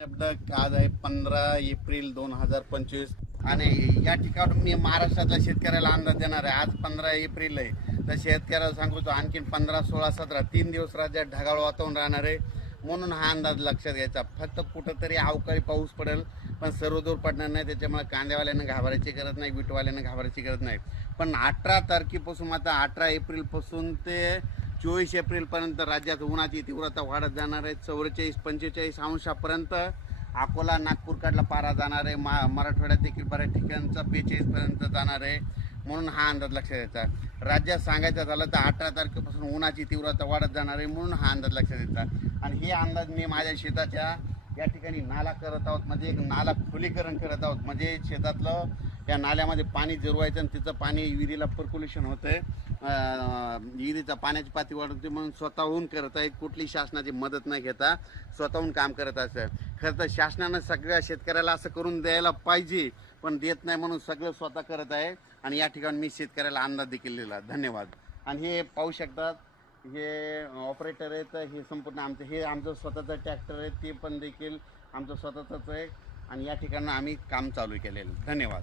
शब्द आज आहे पंधरा एप्रिल दोन हजार पंचवीस. आणि या ठिकाणी मी महाराष्ट्रातल्या शेतकऱ्याला अंदाज देणार आहे. आज पंधरा एप्रिल आहे. तर शेतकऱ्याला सांगतो आणखीन पंधरा सोळा सतरा तीन दिवस राज्यात ढगाळ वातावरण राहणार आहे. म्हणून हा अंदाज लक्षात घ्यायचा. फक्त कुठंतरी अवकाळी पाऊस पडेल पण सर्वदूर पडणार नाही. त्याच्यामुळे कांद्यावाल्यानं घाबरायची गरज नाही विटवाल्यानं घाबरायची गरज नाही. पण अठरा तारखेपासून आता अठरा एप्रिलपासून ते चोवीस एप्रिलपर्यंत राज्यात उन्हाची तीव्रता वाढत जाणार आहे. चौवेचाळीस पंचेचाळीस अंशापर्यंत अकोला नागपूरकडला पारा जाणार आहे. मा मराठवाड्यात देखील बऱ्याच ठिकाणचा बेचाळीसपर्यंत जाणार आहे. म्हणून हा अंदाज लक्षात घ्यायचा राज्यात सांगायचं झालं तर अठरा तारखेपासून उन्हाची तीव्रता वाढत जाणार आहे. म्हणून हा अंदाज लक्षात घ्यायचा आणि हे अंदाज मी माझ्या शेताच्या या ठिकाणी नाला करत आहोत. म्हणजे एक नाला खुलीकरण करत आहोत. म्हणजे शेतातलं या नाल्यामध्ये पाणी जिरवायचं आणि तिचं पाणी विहिरीला पर्क्युलेशन होतं आहे विहिरीचा पाण्याची पाती वाढवते म्हणून स्वतःहून करत आहेत. कुठली शासनाची मदत न घेता स्वतःहून काम करत असं खरं तर शासनानं सगळ्या शेतकऱ्याला असं करून द्यायला पाहिजे पण देत नाही म्हणून सगळं स्वतः करत आहे. आणि या ठिकाणी मी शेतकऱ्याला अंदाज देखील दिला. धन्यवाद. आणि हे पाहू शकतात हे ऑपरेटर आहेत हे संपूर्ण आमचं हे आमचं स्वतःचं ट्रॅक्टर आहे ते पण देखील आमचं स्वतःचंच आहे. आणि या ठिकाणी आम्ही काम चालू केलेलं धन्यवाद.